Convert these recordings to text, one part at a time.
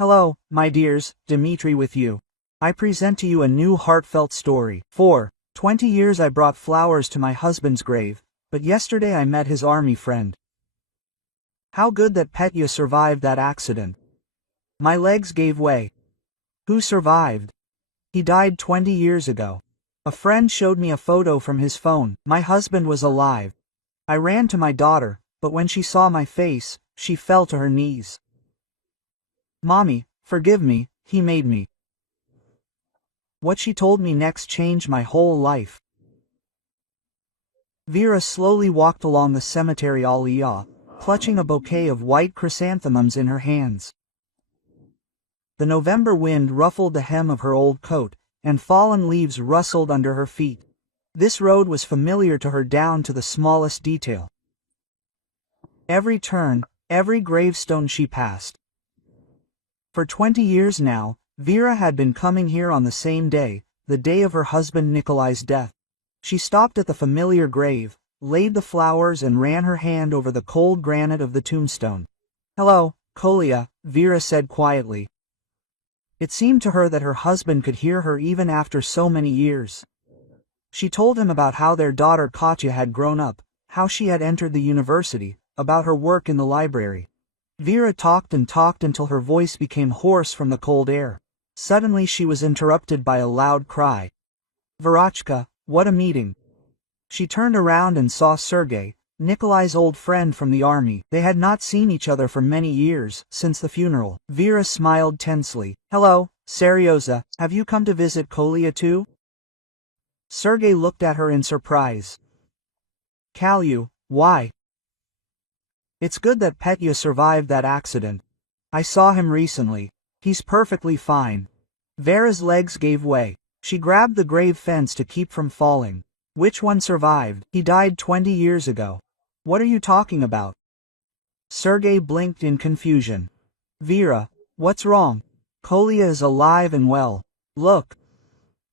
Hello, my dears, Dimitri with you. I present to you a new heartfelt story. For 20 years I brought flowers to my husband's grave, but yesterday I met his army friend. How good that Petya survived that accident. My legs gave way. Who survived? He died 20 years ago. A friend showed me a photo from his phone. My husband was alive. I ran to my daughter, but when she saw my face, she fell to her knees. Mommy, forgive me, he made me. What she told me next changed my whole life. Vera slowly walked along the cemetery alley, clutching a bouquet of white chrysanthemums in her hands. The November wind ruffled the hem of her old coat, and fallen leaves rustled under her feet. This road was familiar to her down to the smallest detail. Every turn, every gravestone she passed. For 20 years now, Vera had been coming here on the same day, the day of her husband Nikolai's death. She stopped at the familiar grave, laid the flowers and ran her hand over the cold granite of the tombstone. "Hello, Kolya," Vera said quietly. It seemed to her that her husband could hear her even after so many years. She told him about how their daughter Katya had grown up, how she had entered the university, about her work in the library. Vera talked and talked until her voice became hoarse from the cold air. Suddenly she was interrupted by a loud cry. "Verachka, what a meeting!" She turned around and saw Sergei, Nikolai's old friend from the army. They had not seen each other for many years, since the funeral. Vera smiled tensely. "Hello, Seryoza, have you come to visit Kolya too?" Sergei looked at her in surprise. "Kalyu, why?" "It's good that Petya survived that accident. I saw him recently. He's perfectly fine." Vera's legs gave way. She grabbed the grave fence to keep from falling. "Which one survived?" "He died 20 years ago." "What are you talking about?" Sergei blinked in confusion. "Vera, what's wrong?" "Kolya is alive and well. Look."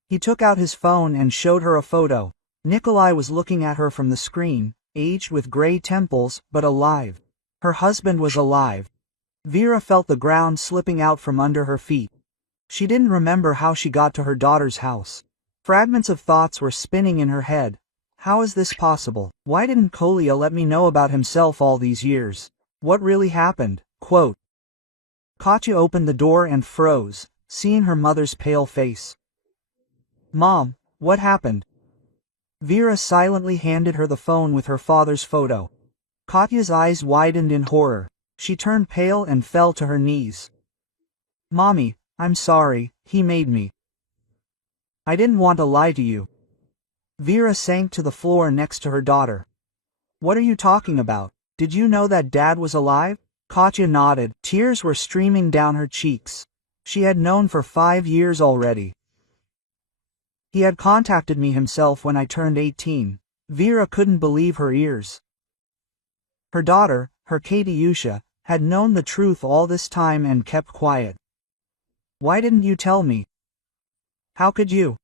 He took out his phone and showed her a photo. Nikolai was looking at her from the screen, aged with gray temples, but alive. Her husband was alive. Vera felt the ground slipping out from under her feet. She didn't remember how she got to her daughter's house. Fragments of thoughts were spinning in her head. How is this possible? Why didn't Kolya let me know about himself all these years? What really happened? Quote. Katya opened the door and froze, seeing her mother's pale face. "Mom, what happened?" Vera silently handed her the phone with her father's photo. Katya's eyes widened in horror. She turned pale and fell to her knees. "Mommy, I'm sorry, he made me. I didn't want to lie to you." Vera sank to the floor next to her daughter. "What are you talking about? Did you know that Dad was alive?" Katya nodded. Tears were streaming down her cheeks. She had known for 5 years already. "He had contacted me himself when I turned 18. Vera couldn't believe her ears. Her daughter, her Katyusha, had known the truth all this time and kept quiet. "Why didn't you tell me? How could you?"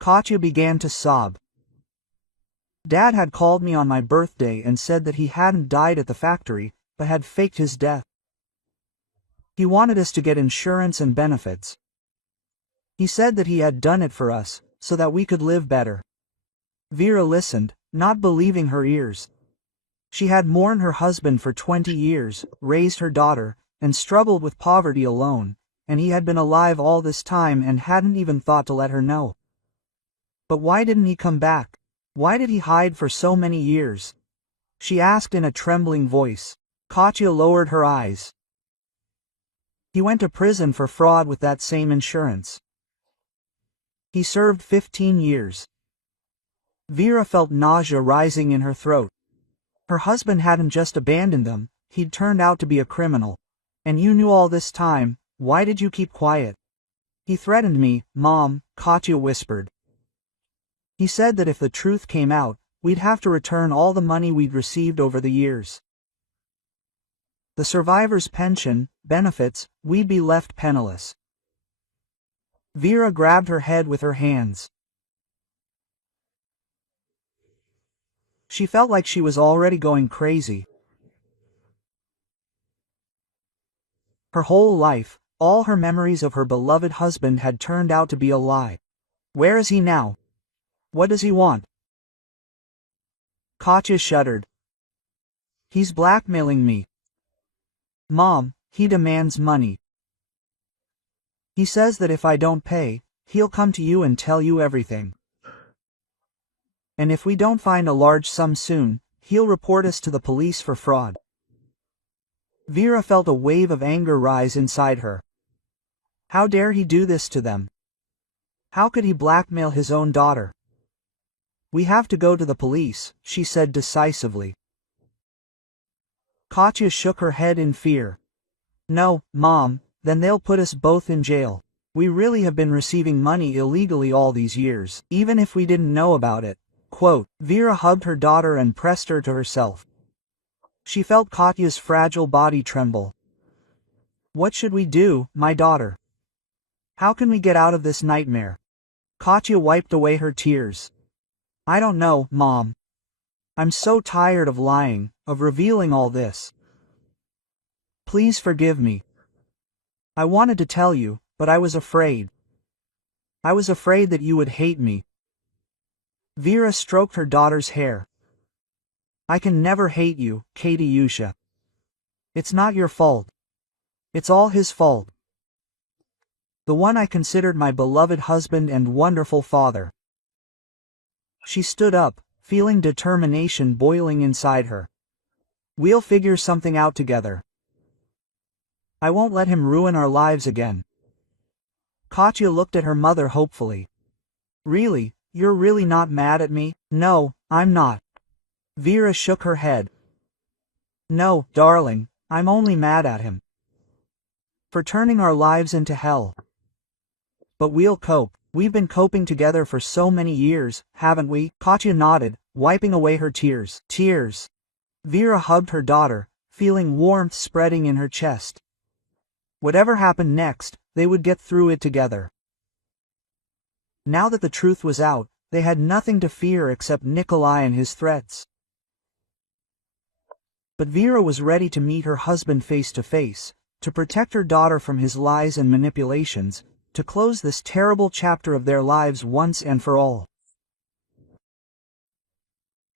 Katya began to sob. "Dad had called me on my birthday and said that he hadn't died at the factory, but had faked his death. He wanted us to get insurance and benefits. He said that he had done it for us, so that we could live better." Vera listened, not believing her ears. She had mourned her husband for 20 years, raised her daughter, and struggled with poverty alone, and he had been alive all this time and hadn't even thought to let her know. But why didn't he come back? Why did he hide for so many years? She asked in a trembling voice. Katya lowered her eyes. "He went to prison for fraud with that same insurance. He served 15 years. Vera felt nausea rising in her throat. Her husband hadn't just abandoned them, he'd turned out to be a criminal. "And you knew all this time, why did you keep quiet?" "He threatened me, Mom," Katya whispered. "He said that if the truth came out, we'd have to return all the money we'd received over the years. The survivor's pension, benefits, we'd be left penniless." Vera grabbed her head with her hands. She felt like she was already going crazy. Her whole life, all her memories of her beloved husband had turned out to be a lie. Where is he now? What does he want? Katya shuddered. He's blackmailing me. Mom, he demands money. He says that if I don't pay, he'll come to you and tell you everything. And if we don't find a large sum soon, he'll report us to the police for fraud. Vera felt a wave of anger rise inside her. How dare he do this to them? How could he blackmail his own daughter? We have to go to the police, she said decisively. Katya shook her head in fear. No, Mom, then they'll put us both in jail. We really have been receiving money illegally all these years, even if we didn't know about it. Quote, Vera hugged her daughter and pressed her to herself. She felt Katya's fragile body tremble. What should we do, my daughter? How can we get out of this nightmare? Katya wiped away her tears. I don't know, Mom. I'm so tired of lying, of revealing all this. Please forgive me. I wanted to tell you, but I was afraid. I was afraid that you would hate me. Vera stroked her daughter's hair. I can never hate you, Katyusha. It's not your fault. It's all his fault. The one I considered my beloved husband and wonderful father. She stood up, feeling determination boiling inside her. We'll figure something out together. I won't let him ruin our lives again. Katya looked at her mother hopefully. Really, you're really not mad at me? No, I'm not. Vera shook her head. No, darling, I'm only mad at him. For turning our lives into hell. But we'll cope. We've been coping together for so many years, haven't we? Katya nodded, wiping away her tears. Tears. Vera hugged her daughter, feeling warmth spreading in her chest. Whatever happened next, they would get through it together. Now that the truth was out, they had nothing to fear except Nikolai and his threats. But Vera was ready to meet her husband face to face, to protect her daughter from his lies and manipulations, to close this terrible chapter of their lives once and for all.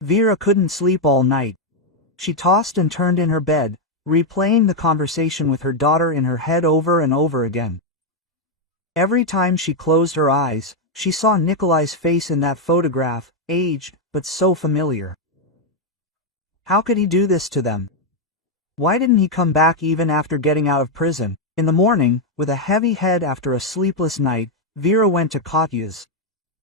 Vera couldn't sleep all night. She tossed and turned in her bed, replaying the conversation with her daughter in her head over and over again. Every time she closed her eyes, she saw Nikolai's face in that photograph, aged, but so familiar. How could he do this to them? Why didn't he come back even after getting out of prison? In the morning, with a heavy head after a sleepless night, Vera went to Katya's.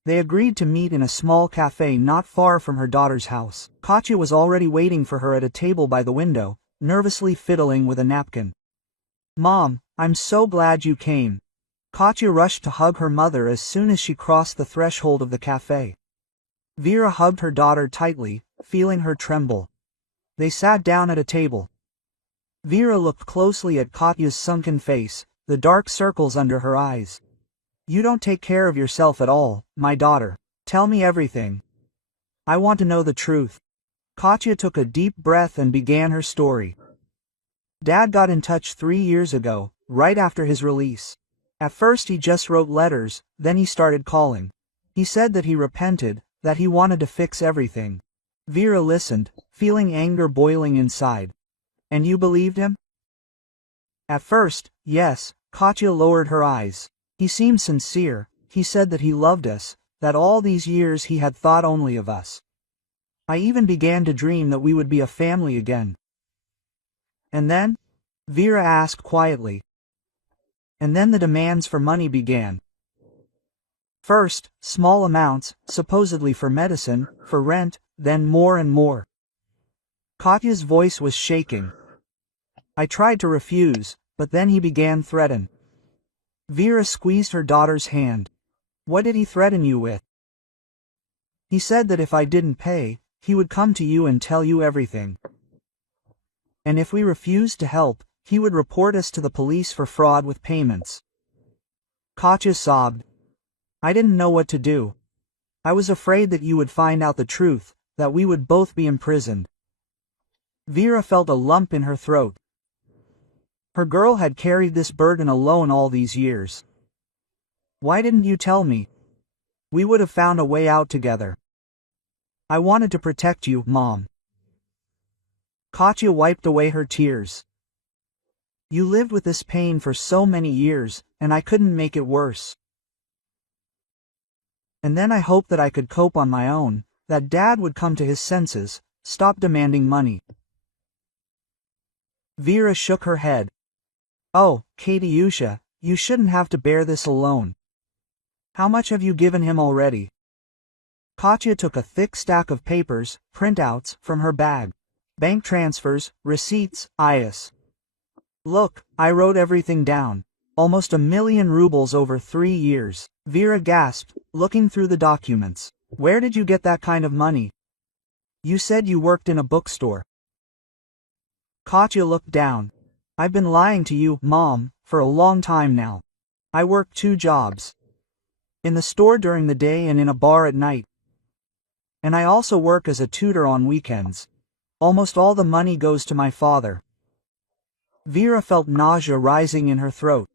They agreed to meet in a small cafe not far from her daughter's house. Katya was already waiting for her at a table by the window, nervously fiddling with a napkin. Mom, I'm so glad you came. Katya rushed to hug her mother as soon as she crossed the threshold of the cafe. Vera hugged her daughter tightly, feeling her tremble. They sat down at a table. Vera looked closely at Katya's sunken face, the dark circles under her eyes. You don't take care of yourself at all, my daughter. Tell me everything. I want to know the truth. Katya took a deep breath and began her story. Dad got in touch 3 years ago, right after his release. At first he just wrote letters, then he started calling. He said that he repented, that he wanted to fix everything. Vera listened, feeling anger boiling inside. And you believed him? At first, yes, Katya lowered her eyes. He seemed sincere. He said that he loved us, that all these years he had thought only of us. I even began to dream that we would be a family again. And then? Vera asked quietly. And then the demands for money began. First, small amounts, supposedly for medicine, for rent, then more and more. Katya's voice was shaking. I tried to refuse, but then he began threatening. Vera squeezed her daughter's hand. What did he threaten you with? He said that if I didn't pay, he would come to you and tell you everything. And if we refused to help, he would report us to the police for fraud with payments. Katya sobbed. I didn't know what to do. I was afraid that you would find out the truth, that we would both be imprisoned. Vera felt a lump in her throat. Her girl had carried this burden alone all these years. Why didn't you tell me? We would have found a way out together. I wanted to protect you, Mom. Katya wiped away her tears. You lived with this pain for so many years, and I couldn't make it worse. And then I hoped that I could cope on my own, that Dad would come to his senses, stop demanding money. Vera shook her head. Oh, Katyusha, you shouldn't have to bear this alone. How much have you given him already? Katya took a thick stack of papers, printouts, from her bag. Bank transfers, receipts, IS. Look, I wrote everything down. Almost 1 million rubles over 3 years. Vera gasped, looking through the documents. Where did you get that kind of money? You said you worked in a bookstore. Katya looked down. I've been lying to you, Mom, for a long time now. I work 2 jobs. In the store during the day and in a bar at night. And I also work as a tutor on weekends. Almost all the money goes to my father. Vera felt nausea rising in her throat.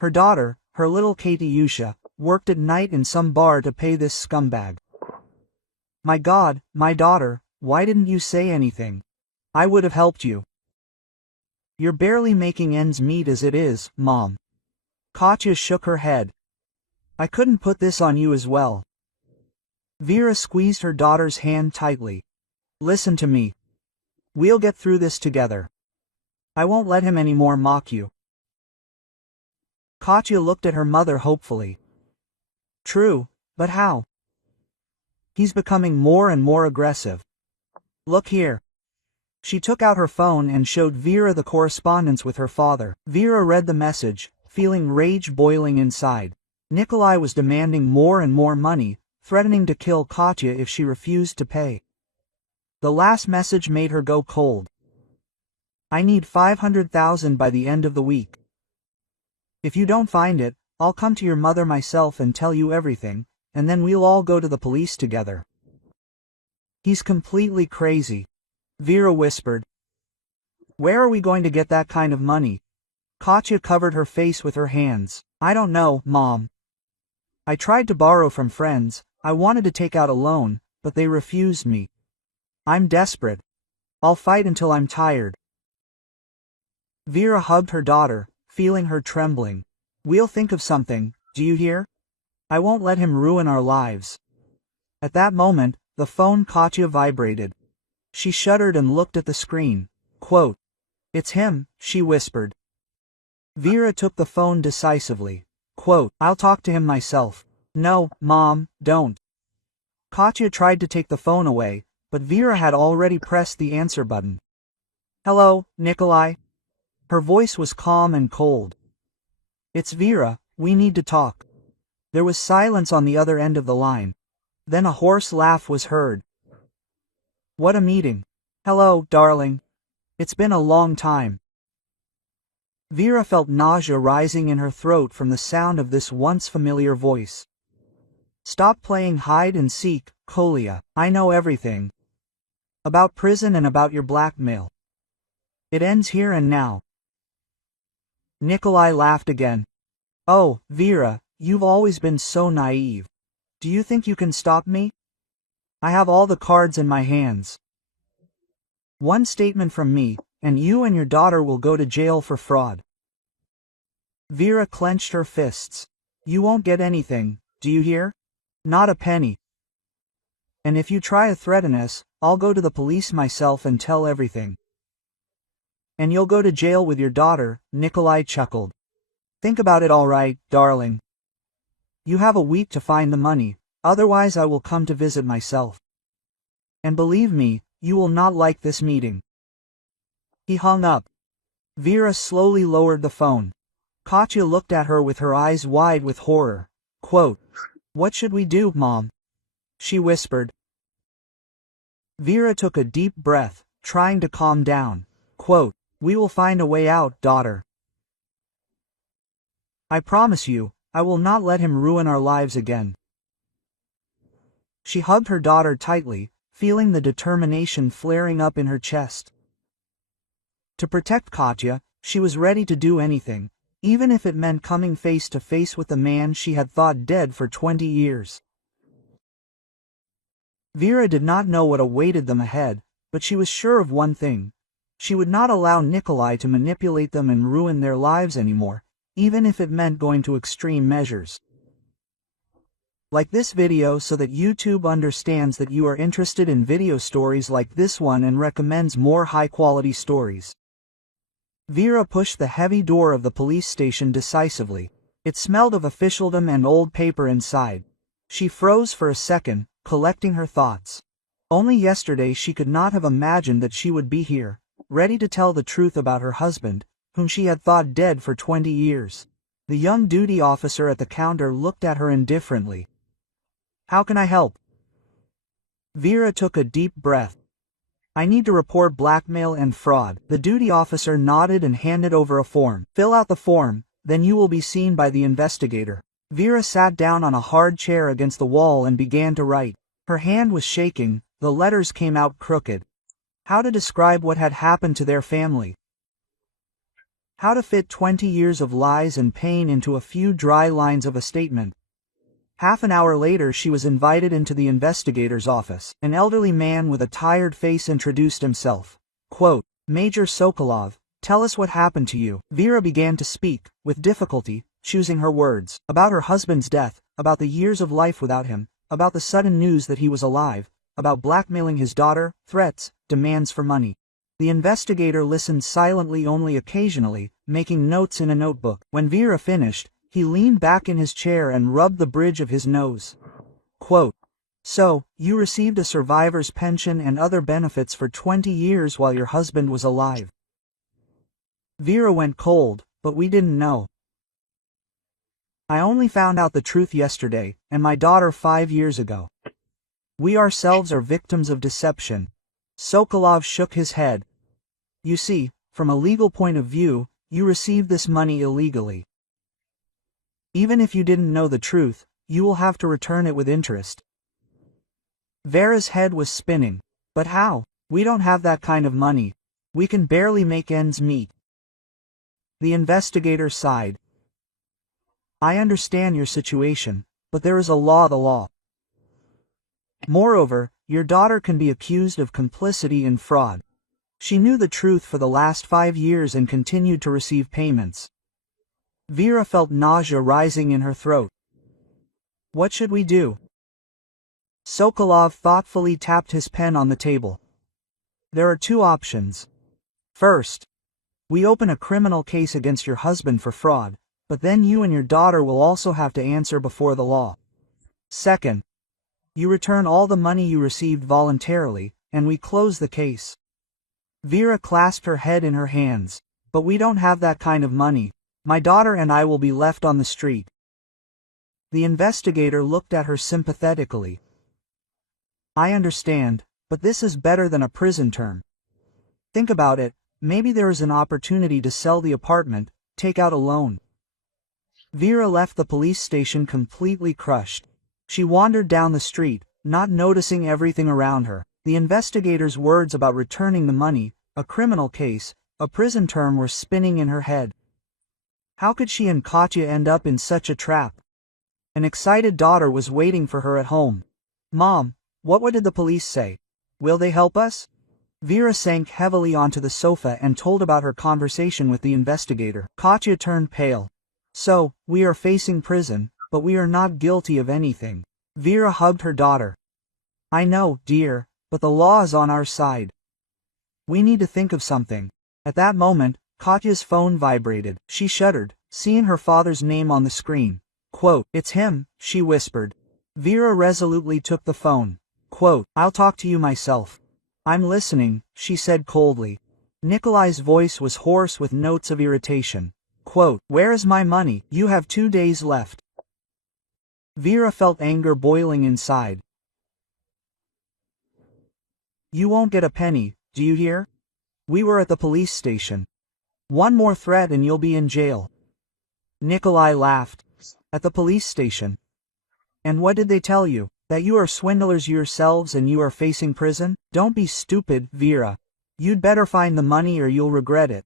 Her daughter, her little Katyusha, worked at night in some bar to pay this scumbag. My God, my daughter, why didn't you say anything? I would have helped you. You're barely making ends meet as it is, Mom. Katya shook her head. I couldn't put this on you as well. Vera squeezed her daughter's hand tightly. Listen to me. We'll get through this together. I won't let him anymore mock you. Katya looked at her mother hopefully. True, but how? He's becoming more and more aggressive. Look here. She took out her phone and showed Vera the correspondence with her father. Vera read the message, feeling rage boiling inside. Nikolai was demanding more and more money, threatening to kill Katya if she refused to pay. The last message made her go cold. I need 500,000 by the end of the week. If you don't find it, I'll come to your mother myself and tell you everything, and then we'll all go to the police together. He's completely crazy, Vera whispered. Where are we going to get that kind of money? Katya covered her face with her hands. I don't know, Mom. I tried to borrow from friends. I wanted to take out a loan, but they refused me. I'm desperate. I'll fight until I'm tired. Vera hugged her daughter, feeling her trembling. We'll think of something, do you hear? I won't let him ruin our lives. At that moment, the phone Katya vibrated. She shuddered and looked at the screen. Quote, It's him, she whispered. Vera took the phone decisively. Quote, I'll talk to him myself. No, Mom, don't. Katya tried to take the phone away, but Vera had already pressed the answer button. Hello, Nikolai. Her voice was calm and cold. It's Vera, we need to talk. There was silence on the other end of the line. Then a hoarse laugh was heard. What a meeting. Hello, darling. It's been a long time. Vera felt nausea rising in her throat from the sound of this once familiar voice. Stop playing hide and seek, Kolya. I know everything. About prison and about your blackmail. It ends here and now. Nikolai laughed again. Oh, Vera, you've always been so naive. Do you think you can stop me? I have all the cards in my hands. One statement from me, and you and your daughter will go to jail for fraud. Vera clenched her fists. You won't get anything, do you hear? Not a penny. And if you try to threaten us, I'll go to the police myself and tell everything. And you'll go to jail with your daughter, Nikolai chuckled. Think about it all right, darling. You have a week to find the money, otherwise I will come to visit myself. And believe me, you will not like this meeting. He hung up. Vera slowly lowered the phone. Katya looked at her with her eyes wide with horror. Quote, What should we do, Mom? She whispered. Vera took a deep breath, trying to calm down. Quote, We will find a way out, daughter. I promise you, I will not let him ruin our lives again. She hugged her daughter tightly, feeling the determination flaring up in her chest. To protect Katya, she was ready to do anything, even if it meant coming face to face with the man she had thought dead for 20 years. Vera did not know what awaited them ahead, but she was sure of one thing. She would not allow Nikolai to manipulate them and ruin their lives anymore, even if it meant going to extreme measures. Like this video so that YouTube understands that you are interested in video stories like this one and recommends more high-quality stories. Vera pushed the heavy door of the police station decisively. It smelled of officialdom and old paper inside. She froze for a second, collecting her thoughts. Only yesterday she could not have imagined that she would be here, ready to tell the truth about her husband, whom she had thought dead for 20 years. The young duty officer at the counter looked at her indifferently. "How can I help?" Vera took a deep breath. "I need to report blackmail and fraud." The duty officer nodded and handed over a form. "Fill out the form, then you will be seen by the investigator." Vera sat down on a hard chair against the wall and began to write. Her hand was shaking, the letters came out crooked. How to describe what had happened to their family. How to fit 20 years of lies and pain into a few dry lines of a statement. Half an hour later she was invited into the investigator's office. An elderly man with a tired face introduced himself. Quote, "Major Sokolov, tell us what happened to you." Vera began to speak, with difficulty, choosing her words. About her husband's death, about the years of life without him, about the sudden news that he was alive, about blackmailing his daughter, threats, demands for money. The investigator listened silently, only occasionally, making notes in a notebook. When Vera finished, he leaned back in his chair and rubbed the bridge of his nose. Quote, "So, you received a survivor's pension and other benefits for 20 years while your husband was alive." Vera went cold, but we didn't know. I only found out the truth yesterday, and my daughter 5 years ago. We ourselves are victims of deception. Sokolov shook his head. You see, from a legal point of view, you received this money illegally. Even if you didn't know the truth, you will have to return it with interest. Vera's head was spinning. But how? We don't have that kind of money. We can barely make ends meet. The investigator sighed. I understand your situation, but there is a law, the law. Moreover, your daughter can be accused of complicity in fraud. She knew the truth for the last 5 years and continued to receive payments. Vera felt nausea rising in her throat. What should we do? Sokolov thoughtfully tapped his pen on the table. There are 2 options. First, we open a criminal case against your husband for fraud, but then you and your daughter will also have to answer before the law. Second, you return all the money you received voluntarily, and we close the case. Vera clasped her head in her hands. But we don't have that kind of money. My daughter and I will be left on the street. The investigator looked at her sympathetically. I understand, but this is better than a prison term. Think about it, maybe there is an opportunity to sell the apartment, take out a loan. Vera left the police station completely crushed. She wandered down the street, not noticing everything around her. The investigator's words about returning the money, a criminal case, a prison term were spinning in her head. How could she and Katya end up in such a trap? An excited daughter was waiting for her at home. Mom, what did the police say? Will they help us? Vera sank heavily onto the sofa and told about her conversation with the investigator. Katya turned pale. So, we are facing prison, but we are not guilty of anything. Vera hugged her daughter. I know, dear, but the law is on our side. We need to think of something. At that moment, Katya's phone vibrated. She shuddered, seeing her father's name on the screen. Quote, it's him, she whispered. Vera resolutely took the phone. Quote, I'll talk to you myself. I'm listening, she said coldly. Nikolai's voice was hoarse with notes of irritation. Quote, where is my money? You have 2 days left. Vera felt anger boiling inside. You won't get a penny, do you hear? We were at the police station. One more threat and you'll be in jail. Nikolai laughed. At the police station. And what did they tell you? That you are swindlers yourselves and you are facing prison? Don't be stupid, Vera. You'd better find the money or you'll regret it.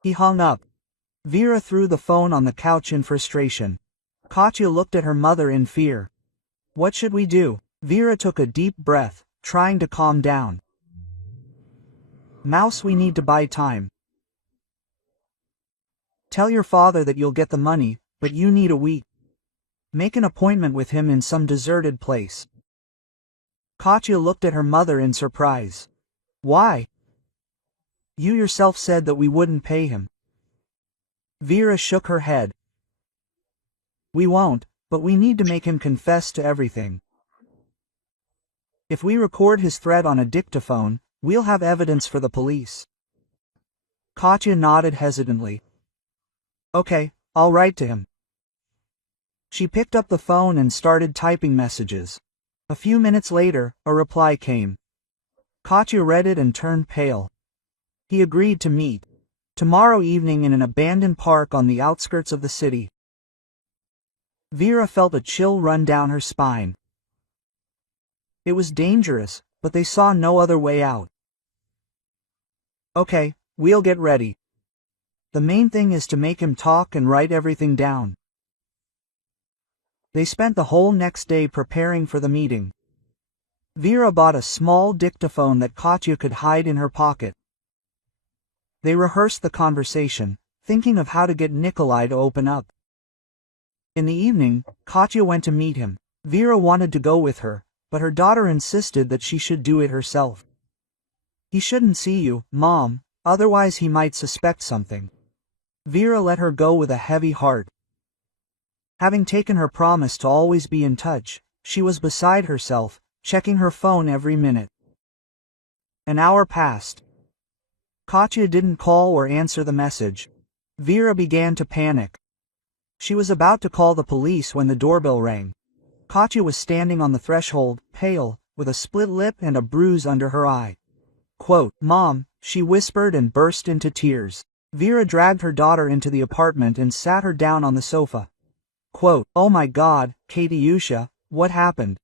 He hung up. Vera threw the phone on the couch in frustration. Katya looked at her mother in fear. What should we do? Vera took a deep breath, trying to calm down. Mouse, we need to buy time. Tell your father that you'll get the money, but you need a week. Make an appointment with him in some deserted place. Katya looked at her mother in surprise. Why? You yourself said that we wouldn't pay him. Vera shook her head. We won't, but we need to make him confess to everything. If we record his threat on a dictaphone, we'll have evidence for the police. Katya nodded hesitantly. Okay, I'll write to him. She picked up the phone and started typing messages. A few minutes later, a reply came. Katya read it and turned pale. He agreed to meet tomorrow evening in an abandoned park on the outskirts of the city. Vera felt a chill run down her spine. It was dangerous, but they saw no other way out. Okay, we'll get ready. The main thing is to make him talk and write everything down. They spent the whole next day preparing for the meeting. Vera bought a small dictaphone that Katya could hide in her pocket. They rehearsed the conversation, thinking of how to get Nikolai to open up. In the evening, Katya went to meet him. Vera wanted to go with her, but her daughter insisted that she should do it herself. He shouldn't see you, Mom, otherwise he might suspect something. Vera let her go with a heavy heart. Having taken her promise to always be in touch, she was beside herself, checking her phone every minute. An hour passed. Katya didn't call or answer the message. Vera began to panic. She was about to call the police when the doorbell rang. Katya was standing on the threshold, pale, with a split lip and a bruise under her eye. Mom, she whispered and burst into tears. Vera dragged her daughter into the apartment and sat her down on the sofa. Oh my God, Katyusha, what happened?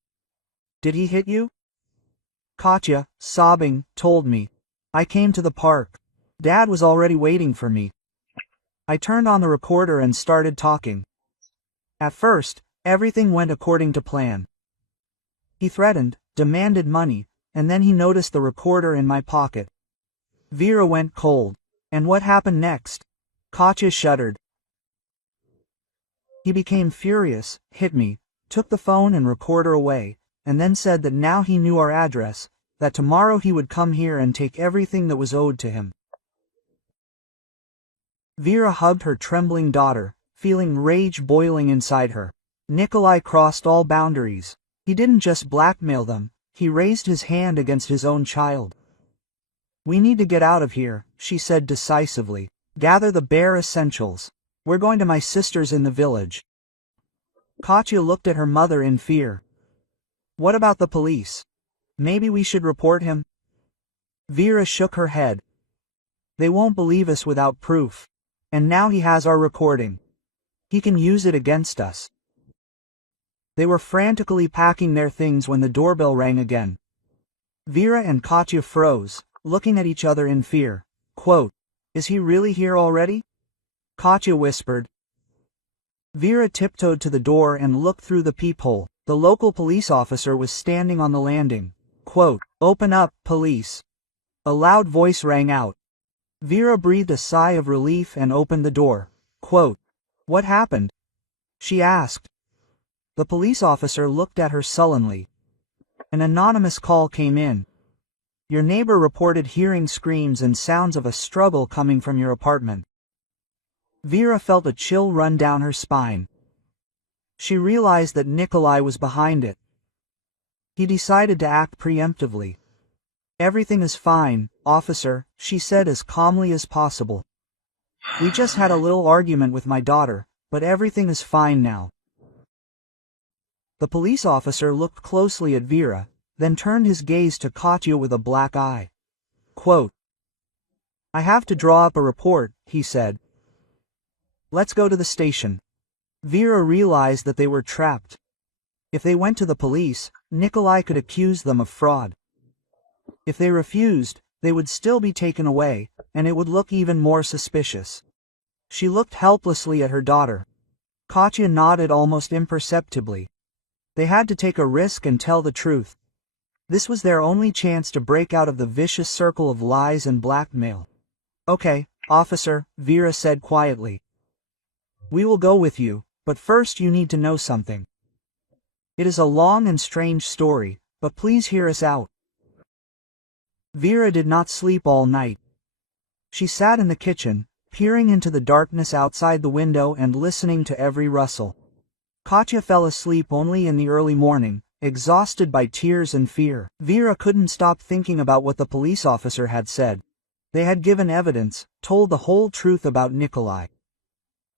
Did he hit you? Katya, sobbing, told me. I came to the park. Dad was already waiting for me. I turned on the recorder and started talking. At first, everything went according to plan. He threatened, demanded money, and then he noticed the recorder in my pocket. Vera went cold. And what happened next? Katya shuddered. He became furious, hit me, took the phone and recorder away, and then said that now he knew our address, that tomorrow he would come here and take everything that was owed to him. Vera hugged her trembling daughter, feeling rage boiling inside her. Nikolai crossed all boundaries. He didn't just blackmail them, he raised his hand against his own child. We need to get out of here, she said decisively. Gather the bare essentials. We're going to my sister's in the village. Katya looked at her mother in fear. What about the police? Maybe we should report him? Vera shook her head. They won't believe us without proof. And now he has our recording. He can use it against us. They were frantically packing their things when the doorbell rang again. Vera and Katya froze, looking at each other in fear. Is he really here already? Katya whispered. Vera tiptoed to the door and looked through the peephole. The local police officer was standing on the landing. Open up, police. A loud voice rang out. Vera breathed a sigh of relief and opened the door. What happened? She asked. The police officer looked at her sullenly. An anonymous call came in. Your neighbor reported hearing screams and sounds of a struggle coming from your apartment. Vera felt a chill run down her spine. She realized that Nikolai was behind it. He decided to act preemptively. Everything is fine, officer, she said as calmly as possible. We just had a little argument with my daughter, but everything is fine now. The police officer looked closely at Vera, then turned his gaze to Katya with a black eye. I have to draw up a report, he said. Let's go to the station. Vera realized that they were trapped. If they went to the police, Nikolai could accuse them of fraud. If they refused, they would still be taken away, and it would look even more suspicious. She looked helplessly at her daughter. Katya nodded almost imperceptibly. They had to take a risk and tell the truth. This was their only chance to break out of the vicious circle of lies and blackmail. "Okay, officer," Vera said quietly. "We will go with you, but first you need to know something. It is a long and strange story, but please hear us out." Vera did not sleep all night. She sat in the kitchen, peering into the darkness outside the window and listening to every rustle. Katya fell asleep only in the early morning, exhausted by tears and fear. Vera couldn't stop thinking about what the police officer had said. They had given evidence, told the whole truth about Nikolai.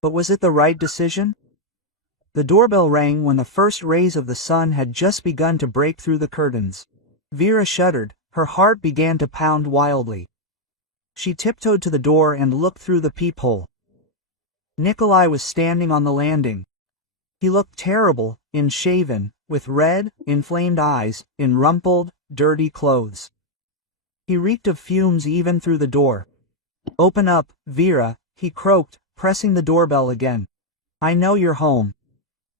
But was it the right decision? The doorbell rang when the first rays of the sun had just begun to break through the curtains. Vera shuddered, her heart began to pound wildly. She tiptoed to the door and looked through the peephole. Nikolai was standing on the landing. He looked terrible, unshaven, with red, inflamed eyes, in rumpled, dirty clothes. He reeked of fumes even through the door. "Open up, Vera," he croaked, pressing the doorbell again. "I know you're home."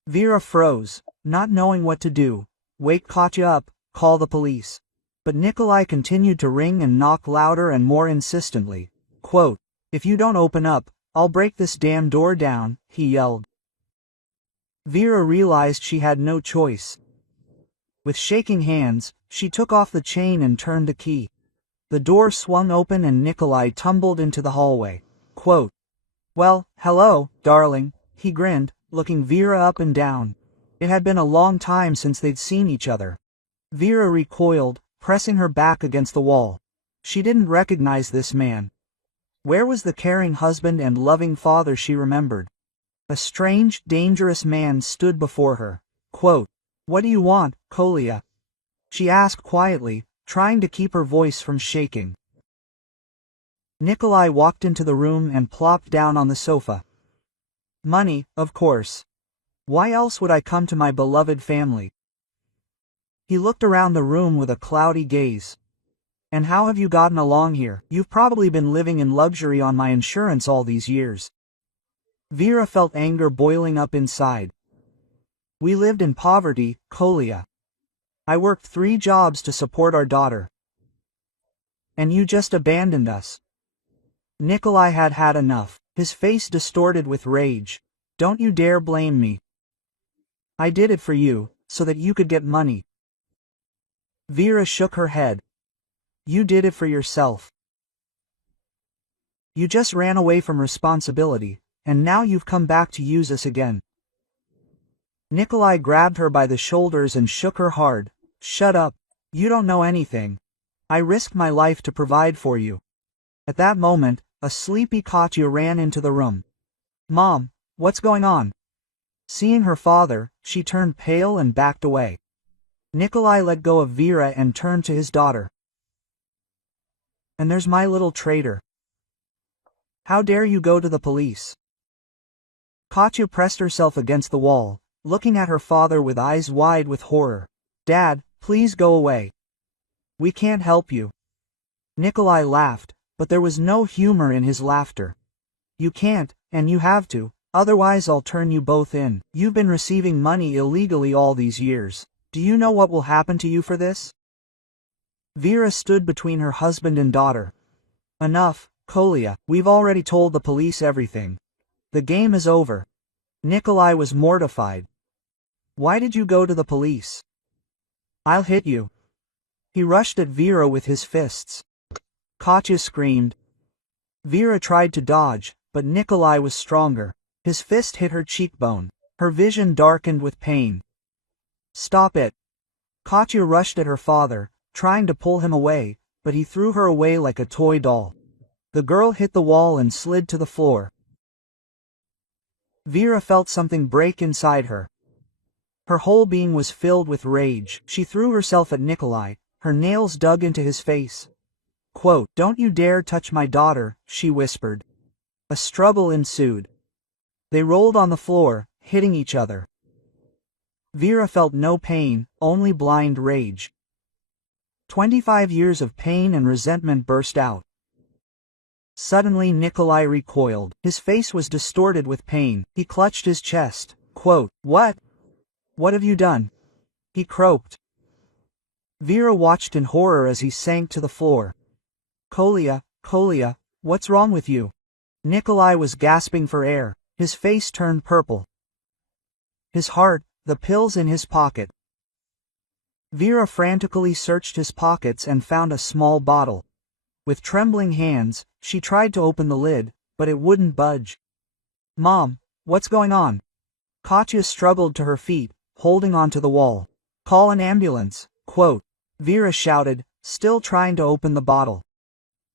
Vera froze, not knowing what to do. Wake Katya up, call the police. But Nikolai continued to ring and knock louder and more insistently. Quote, "If you don't open up, I'll break this damn door down," he yelled. Vera realized she had no choice. With shaking hands, she took off the chain and turned the key. The door swung open and Nikolai tumbled into the hallway. Quote, "Well, hello, darling," he grinned, looking Vera up and down. It had been a long time since they'd seen each other. Vera recoiled, pressing her back against the wall. She didn't recognize this man. Where was the caring husband and loving father she remembered? A strange, dangerous man stood before her. Quote, "What do you want, Kolya?" she asked quietly, trying to keep her voice from shaking. Nikolai walked into the room and plopped down on the sofa. "Money, of course. Why else would I come to my beloved family?" He looked around the room with a cloudy gaze. "And how have you gotten along here? You've probably been living in luxury on my insurance all these years." Vera felt anger boiling up inside. "We lived in poverty, Kolya. I worked 3 jobs to support our daughter. And you just abandoned us." Nikolai had had enough, his face distorted with rage. "Don't you dare blame me. I did it for you, so that you could get money." Vera shook her head. "You did it for yourself. You just ran away from responsibility, and now you've come back to use us again." Nikolai grabbed her by the shoulders and shook her hard. "Shut up. You don't know anything. I risked my life to provide for you." At that moment, a sleepy Katya ran into the room. "Mom, what's going on?" Seeing her father, she turned pale and backed away. Nikolai let go of Vera and turned to his daughter. "And there's my little traitor. How dare you go to the police?" Katya pressed herself against the wall, looking at her father with eyes wide with horror. "Dad, please go away. We can't help you." Nikolai laughed, but there was no humor in his laughter. "You can't, and you have to, otherwise I'll turn you both in. You've been receiving money illegally all these years. Do you know what will happen to you for this?" Vera stood between her husband and daughter. "Enough, Kolya, we've already told the police everything. The game is over." Nikolai was mortified. "Why did you go to the police?" "I'll hit you." He rushed at Vera with his fists. Katya screamed. Vera tried to dodge, but Nikolai was stronger. His fist hit her cheekbone. Her vision darkened with pain. "Stop it." Katya rushed at her father, trying to pull him away, but he threw her away like a toy doll. The girl hit the wall and slid to the floor. Vera felt something break inside her. Her whole being was filled with rage. She threw herself at Nikolai, her nails dug into his face. Quote, "Don't you dare touch my daughter," she whispered. A struggle ensued. They rolled on the floor, hitting each other. Vera felt no pain, only blind rage. 25 years of pain and resentment burst out. Suddenly Nikolai recoiled. His face was distorted with pain. He clutched his chest. Quote, "What? What have you done?" he croaked. Vera watched in horror as he sank to the floor. Kolya, what's wrong with you?" Nikolai was gasping for air. His face turned purple. His heart, the pills in his pocket. Vera frantically searched his pockets and found a small bottle. With trembling hands, she tried to open the lid, but it wouldn't budge. "Mom, what's going on?" Katya struggled to her feet, holding onto the wall. "Call an ambulance." Quote, Vera shouted, still trying to open the bottle.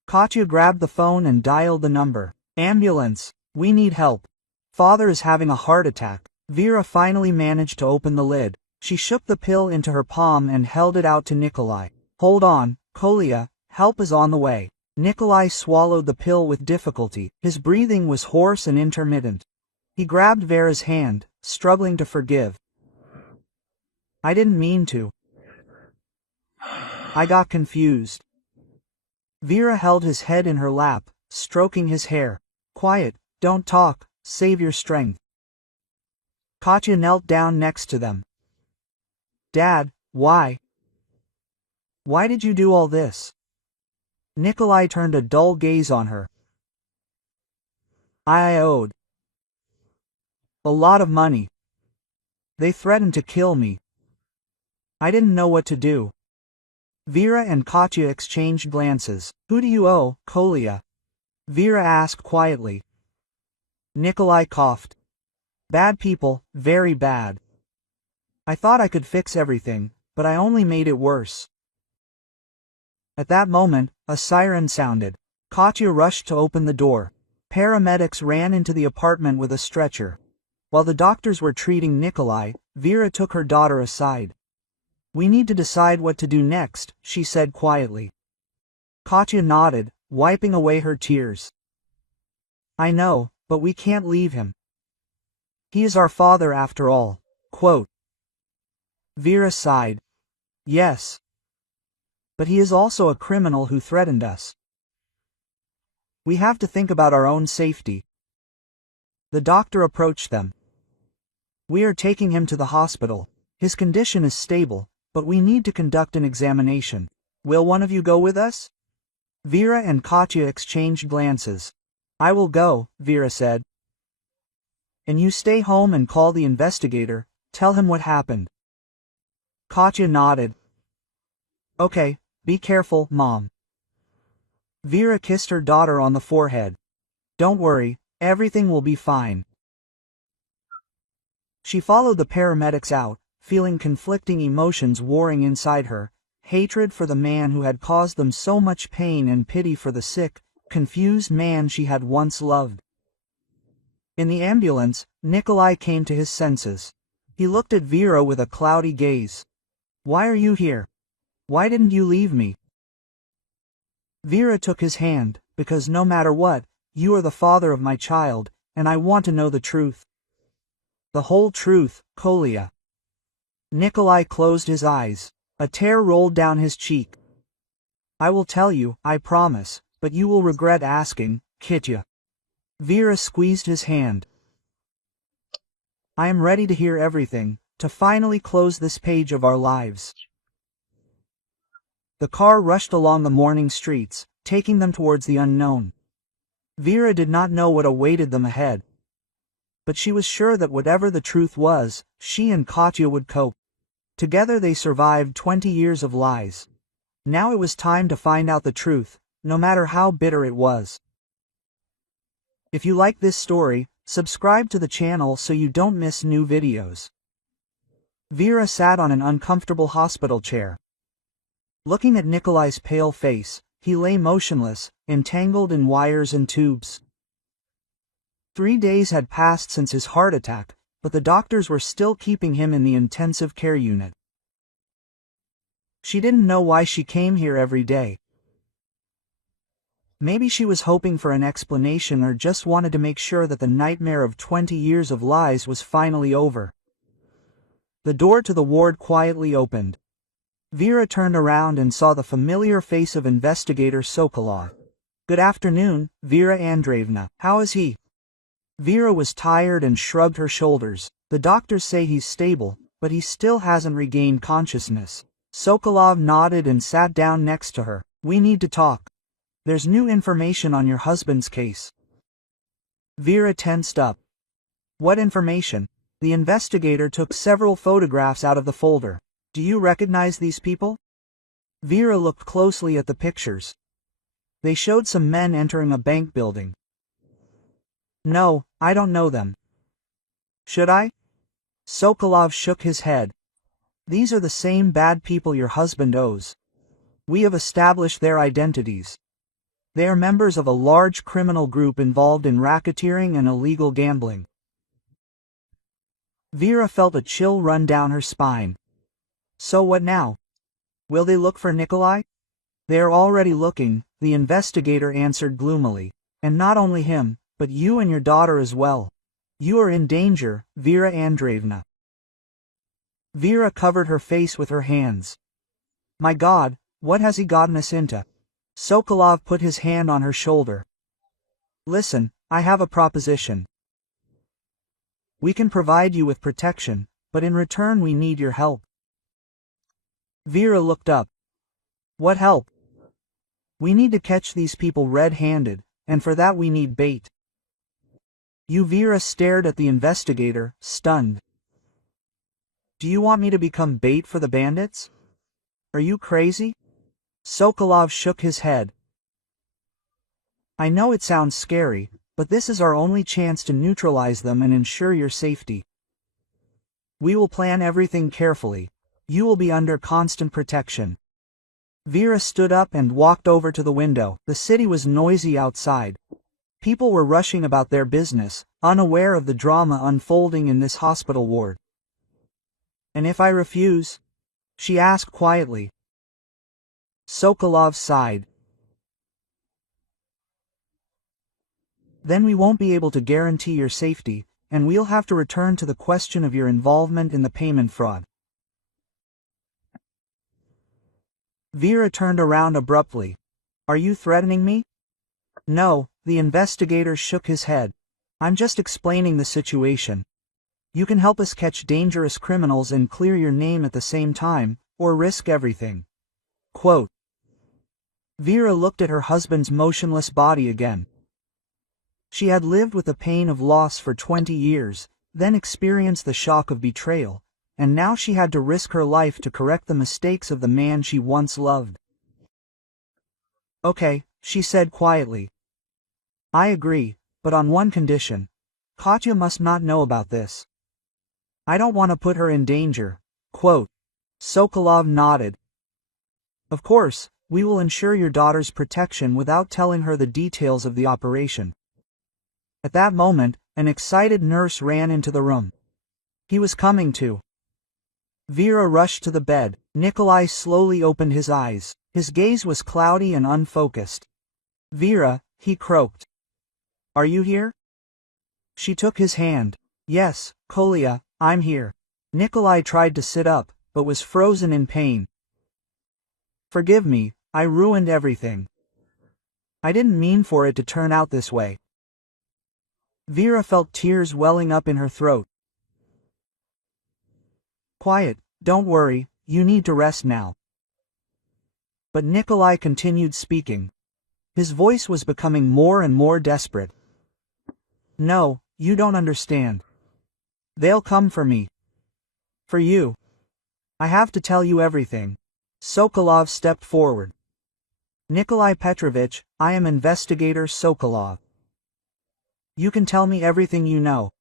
Katya grabbed the phone and dialed the number. "Ambulance, we need help. Father is having a heart attack." Vera finally managed to open the lid. She shook the pill into her palm and held it out to Nikolai. "Hold on, Kolya, help is on the way." Nikolai swallowed the pill with difficulty. His breathing was hoarse and intermittent. He grabbed Vera's hand, struggling to forgive. "I didn't mean to. I got confused." Vera held his head in her lap, stroking his hair. "Quiet, don't talk, save your strength." Katya knelt down next to them. "Dad, why? Why did you do all this?" Nikolai turned a dull gaze on her. "I owed a lot of money. They threatened to kill me. I didn't know what to do." Vera and Katya exchanged glances. "Who do you owe, Kolya?" Vera asked quietly. Nikolai coughed. "Bad people, very bad. I thought I could fix everything, but I only made it worse." At that moment, a siren sounded. Katya rushed to open the door. Paramedics ran into the apartment with a stretcher. While the doctors were treating Nikolai, Vera took her daughter aside. "We need to decide what to do next," she said quietly. Katya nodded, wiping away her tears. "I know, but we can't leave him. He is our father after all." Quote. Vera sighed. "Yes. But he is also a criminal who threatened us. We have to think about our own safety." The doctor approached them. "We are taking him to the hospital. His condition is stable, but we need to conduct an examination. Will one of you go with us?" Vera and Katya exchanged glances. "I will go," Vera said. "And you stay home and call the investigator, tell him what happened." Katya nodded. "Okay, be careful, Mom." Vera kissed her daughter on the forehead. "Don't worry, everything will be fine." She followed the paramedics out, feeling conflicting emotions warring inside her, hatred for the man who had caused them so much pain and pity for the sick, confused man she had once loved. In the ambulance, Nikolai came to his senses. He looked at Vera with a cloudy gaze. "Why are you here? Why didn't you leave me?" Vera took his hand. "Because no matter what, you are the father of my child, and I want to know the truth. The whole truth, Kolya." Nikolai closed his eyes. A tear rolled down his cheek. "I will tell you, I promise, but you will regret asking, Kitya." Vera squeezed his hand. "I am ready to hear everything, to finally close this page of our lives." The car rushed along the morning streets, taking them towards the unknown. Vera did not know what awaited them ahead. But she was sure that whatever the truth was, she and Katya would cope. Together they survived 20 years of lies. Now it was time to find out the truth, no matter how bitter it was. If you like this story, subscribe to the channel so you don't miss new videos. Vera sat on an uncomfortable hospital chair. Looking at Nikolai's pale face, he lay motionless, entangled in wires and tubes. 3 days had passed since his heart attack, but the doctors were still keeping him in the intensive care unit. She didn't know why she came here every day. Maybe she was hoping for an explanation or just wanted to make sure that the nightmare of 20 years of lies was finally over. The door to the ward quietly opened. Vera turned around and saw the familiar face of investigator Sokolov. "Good afternoon, Vera Andreevna. How is he?" Vera was tired and shrugged her shoulders. "The doctors say he's stable, but he still hasn't regained consciousness." Sokolov nodded and sat down next to her. "We need to talk. There's new information on your husband's case." Vera tensed up. "What information?" The investigator took several photographs out of the folder. "Do you recognize these people?" Vera looked closely at the pictures. They showed some men entering a bank building. "No, I don't know them." "Should I?" Sokolov shook his head. "These are the same bad people your husband owes. We have established their identities. They are members of a large criminal group involved in racketeering and illegal gambling." Vera felt a chill run down her spine. "So what now? Will they look for Nikolai?" "They are already looking," the investigator answered gloomily. "And not only him, but you and your daughter as well. You are in danger, Vera Andreevna." Vera covered her face with her hands. "My God, what has he gotten us into?" Sokolov put his hand on her shoulder. "Listen, I have a proposition. We can provide you with protection, but in return we need your help." Vera looked up. "What help?" "We need to catch these people red-handed, and for that we need bait." Vera stared at the investigator, stunned. "Do you want me to become bait for the bandits? Are you crazy?" Sokolov shook his head. "I know it sounds scary, but this is our only chance to neutralize them and ensure your safety. We will plan everything carefully. You will be under constant protection." Vera stood up and walked over to the window. The city was noisy outside. People were rushing about their business, unaware of the drama unfolding in this hospital ward. "And if I refuse?" she asked quietly. Sokolov sighed. "Then we won't be able to guarantee your safety, and we'll have to return to the question of your involvement in the payment fraud." Vera turned around abruptly. "Are you threatening me?" "No," the investigator shook his head. "I'm just explaining the situation. You can help us catch dangerous criminals and clear your name at the same time, or risk everything." Quote. Vera looked at her husband's motionless body again. She had lived with the pain of loss for 20 years, then experienced the shock of betrayal, and now she had to risk her life to correct the mistakes of the man she once loved. "Okay," she said quietly. "I agree, but on one condition. Katya must not know about this. I don't want to put her in danger." Quote. Sokolov nodded. "Of course, we will ensure your daughter's protection without telling her the details of the operation." At that moment, an excited nurse ran into the room. "He was coming to." Vera rushed to the bed. Nikolai slowly opened his eyes. His gaze was cloudy and unfocused. "Vera," he croaked. "Are you here?" She took his hand. "Yes, Kolya, I'm here." Nikolai tried to sit up, but was frozen in pain. "Forgive me, I ruined everything. I didn't mean for it to turn out this way." Vera felt tears welling up in her throat. "Quiet, don't worry, you need to rest now." But Nikolai continued speaking. His voice was becoming more and more desperate. "No, you don't understand. They'll come for me. For you. I have to tell you everything." Sokolov stepped forward. "Nikolai Petrovich, I am investigator Sokolov. You can tell me everything you know.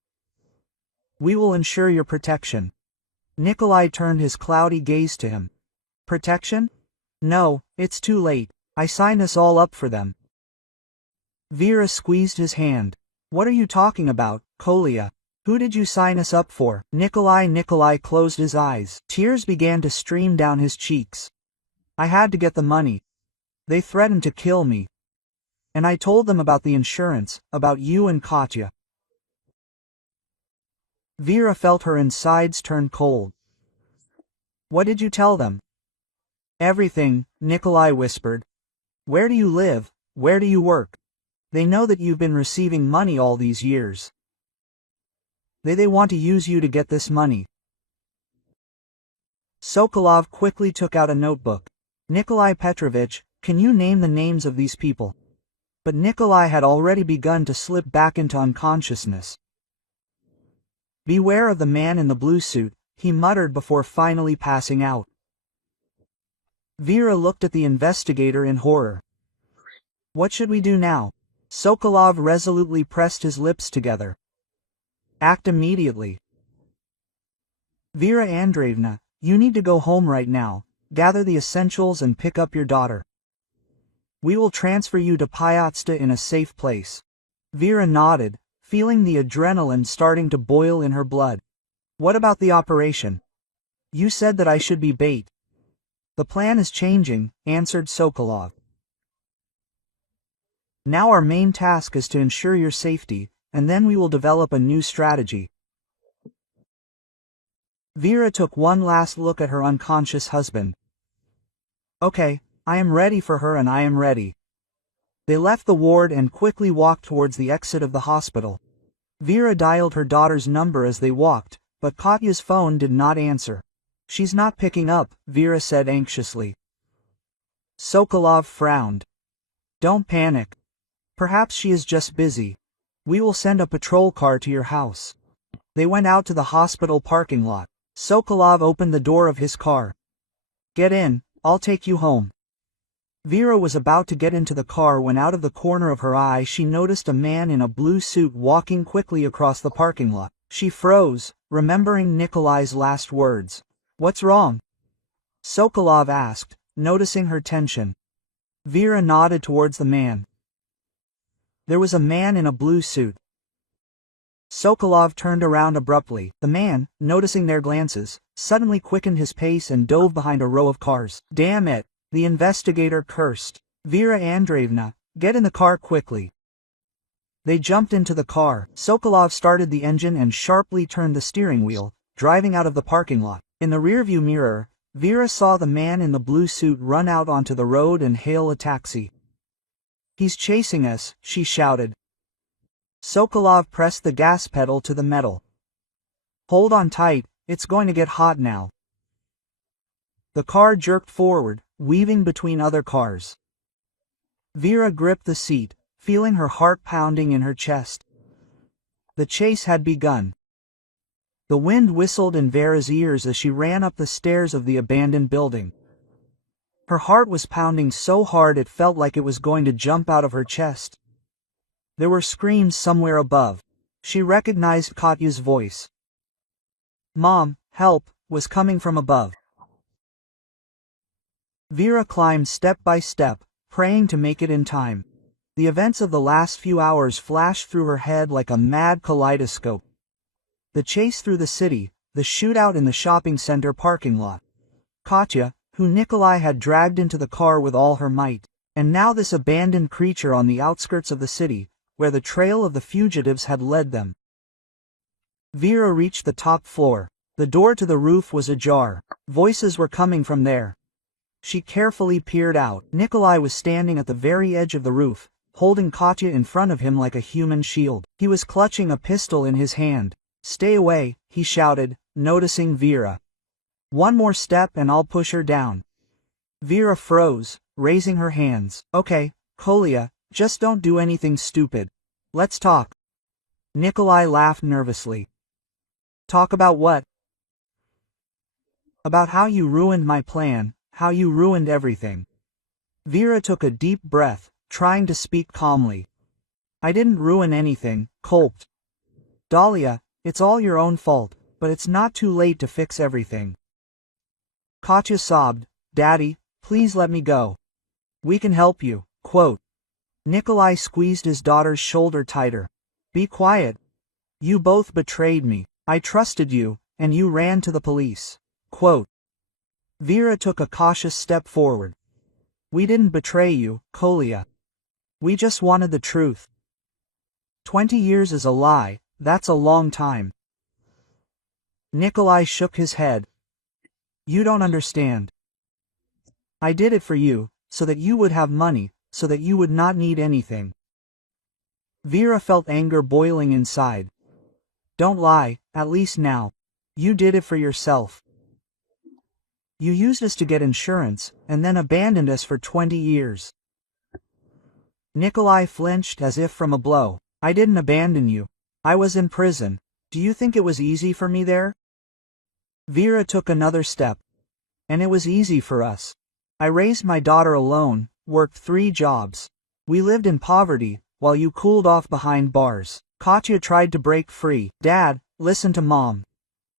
We will ensure your protection." Nikolai turned his cloudy gaze to him. "Protection? No, it's too late. I signed us all up for them." Vera squeezed his hand. "What are you talking about, Kolya? Who did you sign us up for?" Nikolai closed his eyes. Tears began to stream down his cheeks. "I had to get the money. They threatened to kill me. And I told them about the insurance, about you and Katya." Vera felt her insides turn cold. "What did you tell them?" Everything, Nikolai whispered. Where do you live? Where do you work? They know that you've been receiving money all these years. They want to use you to get this money. Sokolov quickly took out a notebook. Nikolai Petrovich, can you name the names of these people? But Nikolai had already begun to slip back into unconsciousness. Beware of the man in the blue suit, he muttered before finally passing out. Vera looked at the investigator in horror. What should we do now? Sokolov resolutely pressed his lips together. Act immediately. Vera Andreevna, you need to go home right now, gather the essentials and pick up your daughter. We will transfer you to Pyatsta in a safe place. Vera nodded, feeling the adrenaline starting to boil in her blood. What about the operation? You said that I should be bait. The plan is changing, answered Sokolov. Now our main task is to ensure your safety, and then we will develop a new strategy. Vera took one last look at her unconscious husband. Okay, I am ready for her and I am ready. They left the ward and quickly walked towards the exit of the hospital. Vera dialed her daughter's number as they walked, but Katya's phone did not answer. She's not picking up, Vera said anxiously. Sokolov frowned. Don't panic. Perhaps she is just busy. We will send a patrol car to your house. They went out to the hospital parking lot. Sokolov opened the door of his car. Get in, I'll take you home. Vera was about to get into the car when out of the corner of her eye she noticed a man in a blue suit walking quickly across the parking lot. She froze, remembering Nikolai's last words. What's wrong? Sokolov asked, noticing her tension. Vera nodded towards the man. There was a man in a blue suit. Sokolov turned around abruptly. The man, noticing their glances, suddenly quickened his pace and dove behind a row of cars. Damn it, the investigator cursed. Vera Andreevna, get in the car quickly. They jumped into the car. Sokolov started the engine and sharply turned the steering wheel, driving out of the parking lot. In the rearview mirror, Vera saw the man in the blue suit run out onto the road and hail a taxi. He's chasing us, she shouted. Sokolov pressed the gas pedal to the metal. Hold on tight, it's going to get hot now. The car jerked forward, weaving between other cars. Vera gripped the seat, feeling her heart pounding in her chest. The chase had begun. The wind whistled in Vera's ears as she ran up the stairs of the abandoned building. Her heart was pounding so hard it felt like it was going to jump out of her chest. There were screams somewhere above. She recognized Katya's voice. Mom, help, was coming from above. Vera climbed step by step, praying to make it in time. The events of the last few hours flashed through her head like a mad kaleidoscope. The chase through the city, the shootout in the shopping center parking lot. Katya, who Nikolai had dragged into the car with all her might, and now this abandoned creature on the outskirts of the city, where the trail of the fugitives had led them. Vera reached the top floor. The door to the roof was ajar. Voices were coming from there. She carefully peered out. Nikolai was standing at the very edge of the roof, holding Katya in front of him like a human shield. He was clutching a pistol in his hand. Stay away, he shouted, noticing Vera. One more step and I'll push her down. Vera froze, raising her hands. Okay, Kolya, just don't do anything stupid. Let's talk. Nikolai laughed nervously. Talk about what? About how you ruined my plan, how you ruined everything. Vera took a deep breath, trying to speak calmly. I didn't ruin anything, Colt. Dahlia, it's all your own fault, but it's not too late to fix everything. Katya sobbed, Daddy, please let me go. We can help you, quote. Nikolai squeezed his daughter's shoulder tighter. Be quiet. You both betrayed me. I trusted you, and you ran to the police, quote. Vera took a cautious step forward. We didn't betray you, Kolya. We just wanted the truth. 20 years is a lie, that's a long time. Nikolai shook his head. You don't understand. I did it for you, so that you would have money, so that you would not need anything. Vera felt anger boiling inside. Don't lie, at least now. You did it for yourself. You used us to get insurance, and then abandoned us for 20 years. Nikolai flinched as if from a blow. I didn't abandon you. I was in prison. Do you think it was easy for me there? Vera took another step. And it was easy for us. I raised my daughter alone, worked 3 jobs. We lived in poverty, while you cooled off behind bars. Katya tried to break free. Dad, listen to Mom.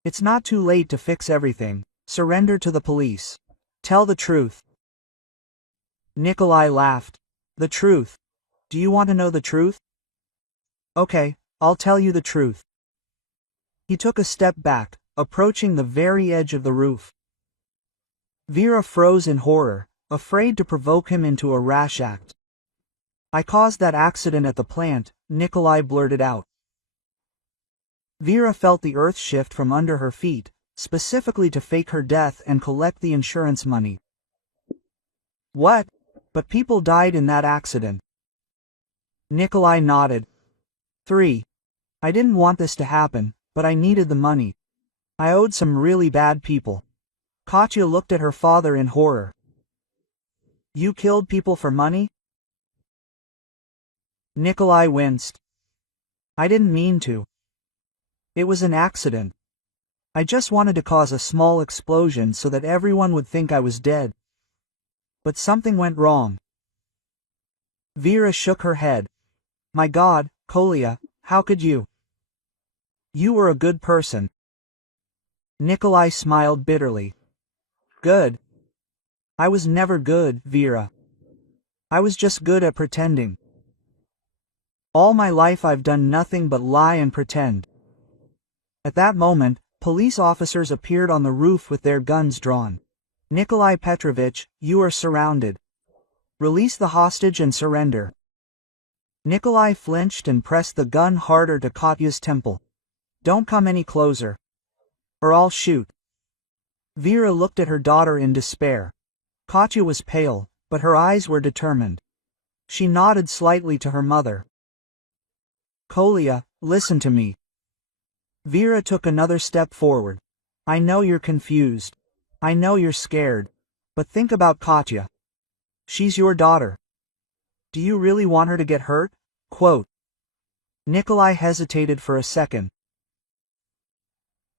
It's not too late to fix everything. Surrender to the police. Tell the truth. Nikolai laughed. The truth. Do you want to know the truth? Okay, I'll tell you the truth. He took a step back, approaching the very edge of the roof. Vera froze in horror, afraid to provoke him into a rash act. I caused that accident at the plant, Nikolai blurted out. Vera felt the earth shift from under her feet, specifically to fake her death and collect the insurance money. What? But people died in that accident. Nikolai nodded. 3. I didn't want this to happen, but I needed the money. I owed some really bad people. Katya looked at her father in horror. You killed people for money? Nikolai winced. I didn't mean to. It was an accident. I just wanted to cause a small explosion so that everyone would think I was dead. But something went wrong. Vera shook her head. My God, Kolya, how could you? You were a good person. Nikolai smiled bitterly. Good? I was never good, Vera. I was just good at pretending. All my life I've done nothing but lie and pretend. At that moment, police officers appeared on the roof with their guns drawn. Nikolai Petrovich, you are surrounded. Release the hostage and surrender. Nikolai flinched and pressed the gun harder to Katya's temple. Don't come any closer. Or I'll shoot. Vera looked at her daughter in despair. Katya was pale, but her eyes were determined. She nodded slightly to her mother. Kolya, listen to me. Vera took another step forward. I know you're confused. I know you're scared. But think about Katya. She's your daughter. Do you really want her to get hurt? Quote. Nikolai hesitated for a second.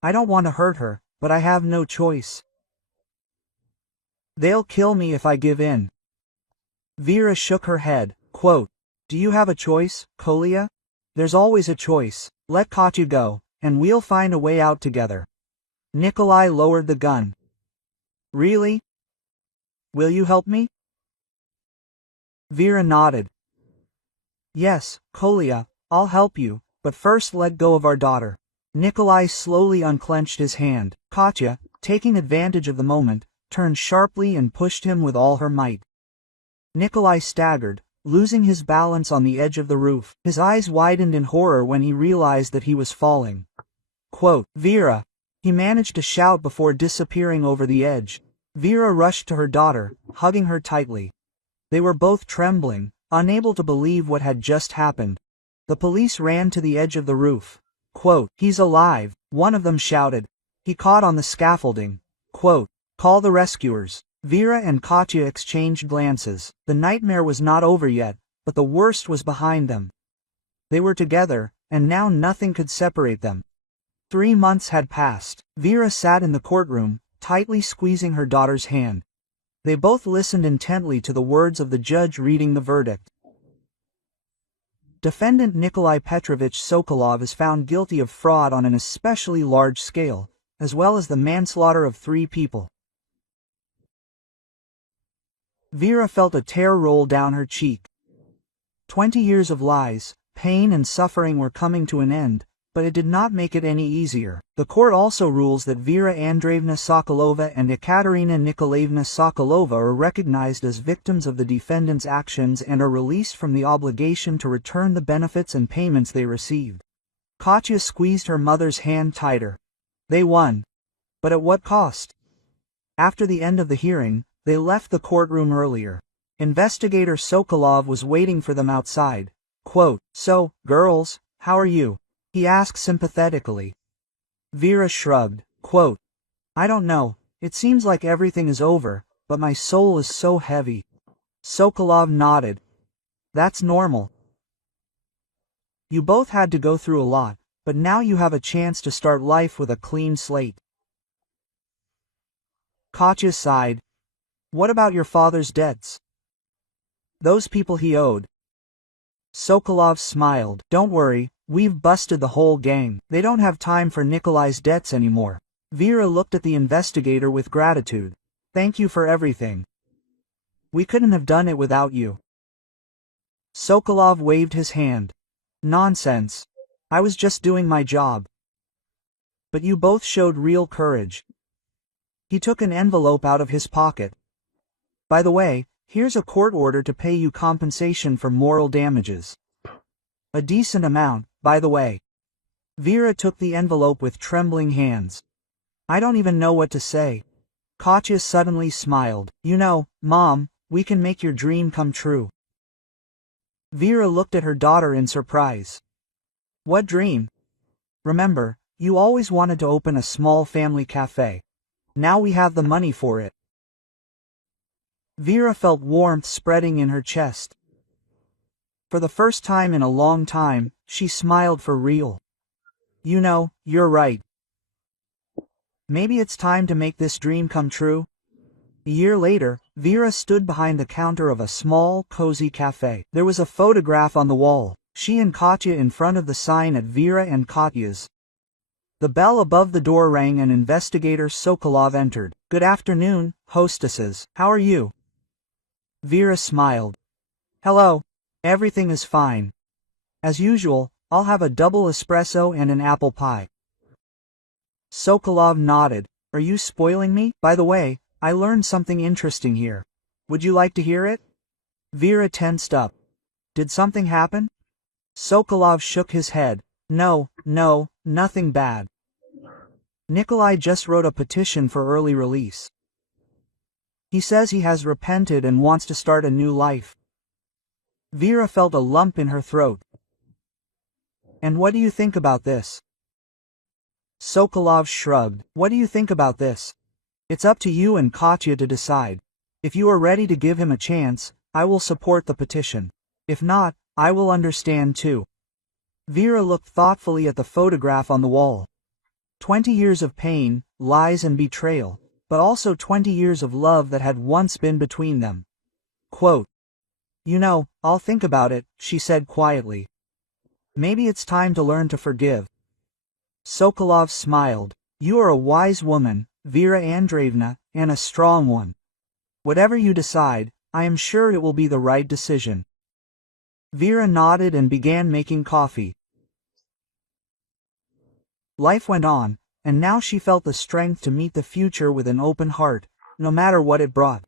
I don't want to hurt her, but I have no choice. They'll kill me if I give in. Vera shook her head. Quote. Do you have a choice, Kolya? There's always a choice. Let Katya go, and we'll find a way out together. Nikolai lowered the gun. Really? Will you help me? Vera nodded. Yes, Kolya, I'll help you, but first let go of our daughter. Nikolai slowly unclenched his hand. Katya, taking advantage of the moment, turned sharply and pushed him with all her might. Nikolai staggered, losing his balance on the edge of the roof. His eyes widened in horror when he realized that he was falling. Quote, Vera! He managed to shout before disappearing over the edge. Vera rushed to her daughter, hugging her tightly. They were both trembling, unable to believe what had just happened. The police ran to the edge of the roof. Quote, He's alive, one of them shouted. He caught on the scaffolding. Quote, Call the rescuers. Vera and Katya exchanged glances. The nightmare was not over yet, but the worst was behind them. They were together, and now nothing could separate them. 3 months had passed. Vera sat in the courtroom, tightly squeezing her daughter's hand. They both listened intently to the words of the judge reading the verdict. Defendant Nikolai Petrovich Sokolov is found guilty of fraud on an especially large scale, as well as the manslaughter of 3 people. Vera felt a tear roll down her cheek. 20 years of lies, pain and suffering were coming to an end, but it did not make it any easier. The court also rules that Vera Andreevna Sokolova and Ekaterina Nikolaevna Sokolova are recognized as victims of the defendant's actions and are released from the obligation to return the benefits and payments they received. Katya squeezed her mother's hand tighter. They won. But at what cost? After the end of the hearing, They left the courtroom earlier. Investigator Sokolov was waiting for them outside. Quote, "So, girls, how are you?" he asked sympathetically. Vera shrugged. Quote, "I don't know, it seems like everything is over, but my soul is so heavy." Sokolov nodded. "That's normal. You both had to go through a lot, but now you have a chance to start life with a clean slate." Katya sighed. "What about your father's debts? Those people he owed?" Sokolov smiled. "Don't worry, we've busted the whole gang. They don't have time for Nikolai's debts anymore." Vera looked at the investigator with gratitude. "Thank you for everything. We couldn't have done it without you." Sokolov waved his hand. "Nonsense. I was just doing my job." "But you both showed real courage." He took an envelope out of his pocket. "By the way, here's a court order to pay you compensation for moral damages. A decent amount, by the way." Vera took the envelope with trembling hands. "I don't even know what to say." Katya suddenly smiled. "You know, Mom, we can make your dream come true." Vera looked at her daughter in surprise. "What dream?" "Remember, you always wanted to open a small family cafe. Now we have the money for it." Vera felt warmth spreading in her chest. For the first time in a long time, she smiled for real. "You know, you're right. Maybe it's time to make this dream come true." A year later, Vera stood behind the counter of a small, cozy cafe. There was a photograph on the wall, she and Katya in front of the sign at Vera and Katya's. The bell above the door rang and Investigator Sokolov entered. "Good afternoon, hostesses. How are you?" Vera smiled. "Hello. Everything is fine. As usual, I'll have a double espresso and an apple pie." Sokolov nodded. "Are you spoiling me? By the way, I learned something interesting here. Would you like to hear it?" Vera tensed up. "Did something happen?" Sokolov shook his head. No, nothing bad. Nikolai just wrote a petition for early release. He says he has repented and wants to start a new life." Vera felt a lump in her throat. "And what do you think about this?" Sokolov shrugged. "What do you think about this? It's up to you and Katya to decide. If you are ready to give him a chance, I will support the petition. If not, I will understand too." Vera looked thoughtfully at the photograph on the wall. 20 years of pain, lies and betrayal, but also 20 years of love that had once been between them. Quote, "You know, I'll think about it," she said quietly. "Maybe it's time to learn to forgive." Sokolov smiled. "You are a wise woman, Vera Andreevna, and a strong one. Whatever you decide, I am sure it will be the right decision." Vera nodded and began making coffee. Life went on, and now she felt the strength to meet the future with an open heart, no matter what it brought.